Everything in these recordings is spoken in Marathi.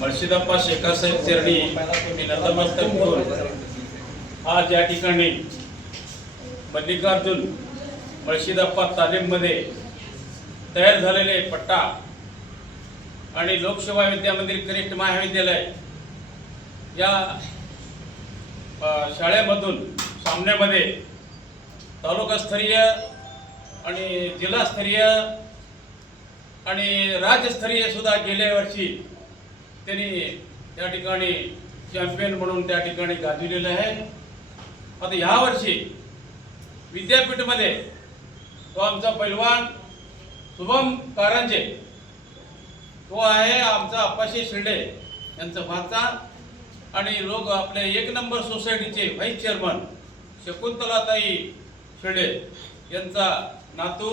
मर्शिदाप्पा शेखासाहेब चरणी मी नतमस्तक होऊन आज या ठिकाणी मल्लिकार्जुन मर्शिदाप्पा तालीममध्ये तयार झालेले पट्टा आणि लोकसेवा विद्या मंदिर कनिष्ठ महाविद्यालय या शाळेमधून सामन्यामध्ये तालुकास्तरीय आणि जिल्हास्तरीय आणि राज्यस्तरीय सुद्धा गेल्या वर्षी त्यांनी त्या ठिकाणी चॅम्पियन म्हणून त्या ठिकाणी गाजविलेलं आहे. आता ह्या वर्षी विद्यापीठमध्ये तो आमचा पैलवान शुभम कारंजे तो आहे आमचा अप्पाशी शिर्डे यांचा भाचा. आणि लोक आपले एक नंबर सोसायटीचे व्हाईस चेअरमन शकुंतलाताई शिंदे यांचा नातू.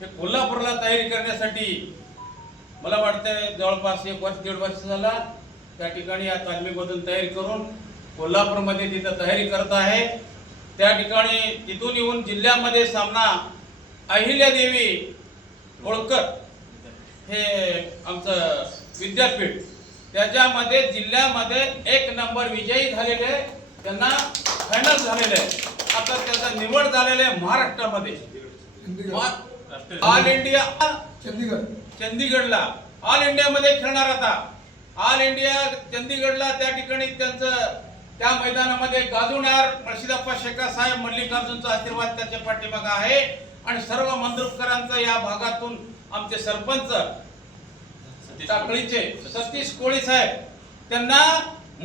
हे कोल्हापूरला तयारी करण्यासाठी मला वाटतंय जवळपास एक वर्ष दीड वर्ष झाला त्या ठिकाणी या तालमीमधून तयारी करून कोल्हापूरमध्ये तिथं तयारी करत आहे. त्या ठिकाणी तिथून येऊन जिल्ह्यामध्ये सामना अहिल्यादेवी होळकर हे आमचं विद्यापीठ त्याच्यामध्ये जिल्ह्यामध्ये एक नंबर विजयी झालेले त्यांना फायनल झालेले आहे. आता त्याचा निवड झालेले आहे महाराष्ट्रामध्ये. ऑल इंडिया चंदीगड चंदीगडला ऑल इंडियामध्ये खेळणार आता. ऑल इंडिया चंदीगडला त्या ठिकाणी त्यांचं त्या मैदानामध्ये गाजवणार मळशीदप्पा शेखा साहेब मल्लिकार्जुनचा आशीर्वाद त्याच्या पाठीमागे आहे. आणि सर्व मंद्रुपकरांचं या भागातून आमचे सरपंच टाकळीचे सतीश कोळी साहेब त्यांना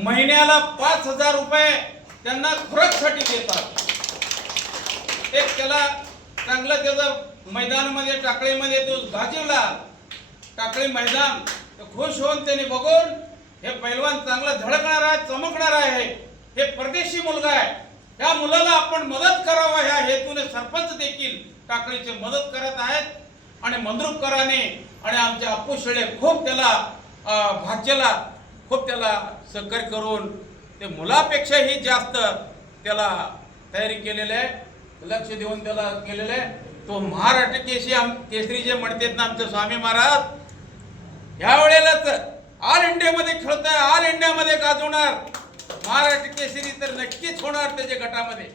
महिन्याला पाच हजार रुपये त्यांना खुराकसाठी देतात. एक त्याला चांगलं त्याचं मैदानामध्ये टाकळीमध्ये तो गाजवला टाकळी मैदान तर खुश होऊन त्याने बघून हे पैलवान चांगलं धडकणार आहे चमकणार आहे. हे परदेशी मुलगा आहे. त्या मुलाला आपण मदत करावं ह्या हेतूने सरपंच देखील टाकळीचे मदत करत आहेत. आणि मंद्रुपकराने आणि आमच्या अप्पू शेळे खूप त्याला भाज्यला खूप त्याला सहकार्य करून ते मुलापेक्षाही जास्त त्याला तयारी केलेलं आहे. लक्ष देऊन त्याला केलेलं आहे. तो महाराष्ट्र केशी आम केसरी जे म्हणतात ना आमचे स्वामी महाराज ह्या वेळेलाच ऑल इंडियामध्ये खेळतोय ऑल इंडियामध्ये गाजवणार. महाराष्ट्र केसरी तर नक्कीच होणार त्याच्या गटामध्ये.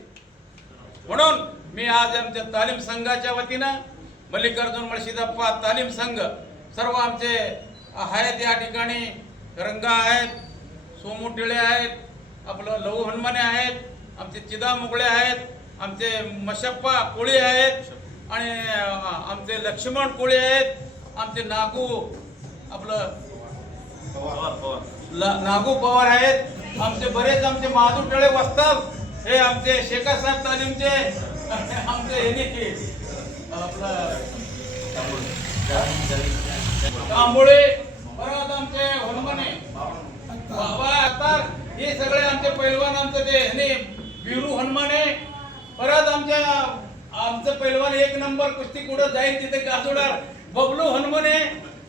म्हणून मी आज आमच्या तालीम संघाच्या वतीनं मल्लिकार्जुन मळशीदप्पा तालीम संघ सर्व आमचे आहेत या ठिकाणी. रंगा आहेत सोमू टिळे आहेत आपलं लहू हनुमाने आहेत आमचे चिदा मुगळे आहेत आमचे मशप्पा कोळी आहेत. आणि आमचे लक्ष्मण कोळी आहेत. आमचे नागू आपलं नागू पवार आहेत. आमचे बरेच आमचे महादू टळे वस्ताद. हे आमचे शेखर साहेब तालीमचे. आमचे हे आपलं तांबोळे. परत आमचे हनुमाने. बाबा आता हे सगळे आमचे पैलवान आमचं ते विरू बिरू हनुमाने. परत आमच्या आमचं पैलवान एक नंबर कुस्ती कुठं जाईल तिथे गाजवणार बबलू हनुमाने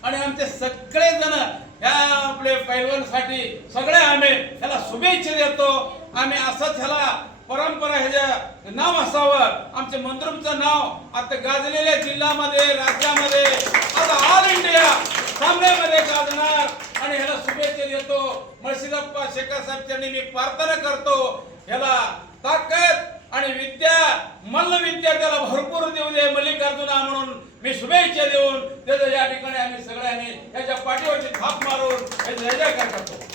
आणि आमचे सगळे जण ह्या आपले पैलवानसाठी सगळे आम्ही ह्याला शुभेच्छा देतो. आम्ही असंच ह्याला परंपरा ह्याच्या नाव असावं. आमचे मंत्रुमचं नाव आता गाजलेल्या जिल्ह्यामध्ये राज्यामध्ये आता ऑल इंडिया सामन्यामध्ये गाजणार आणि ह्याला शुभेच्छा देतो. मळशीदप्पा शेखर साहेब मी प्रार्थना करतो. ह्याला मल्ल विद्या त्याला भरपूर देऊ दे मल्लिकार्जुना म्हणून मी शुभेच्छा देऊन त्याचं या ठिकाणी आम्ही सगळ्यांनी त्याच्या पाठीवरची थाप मारून याचा जयकार करतो.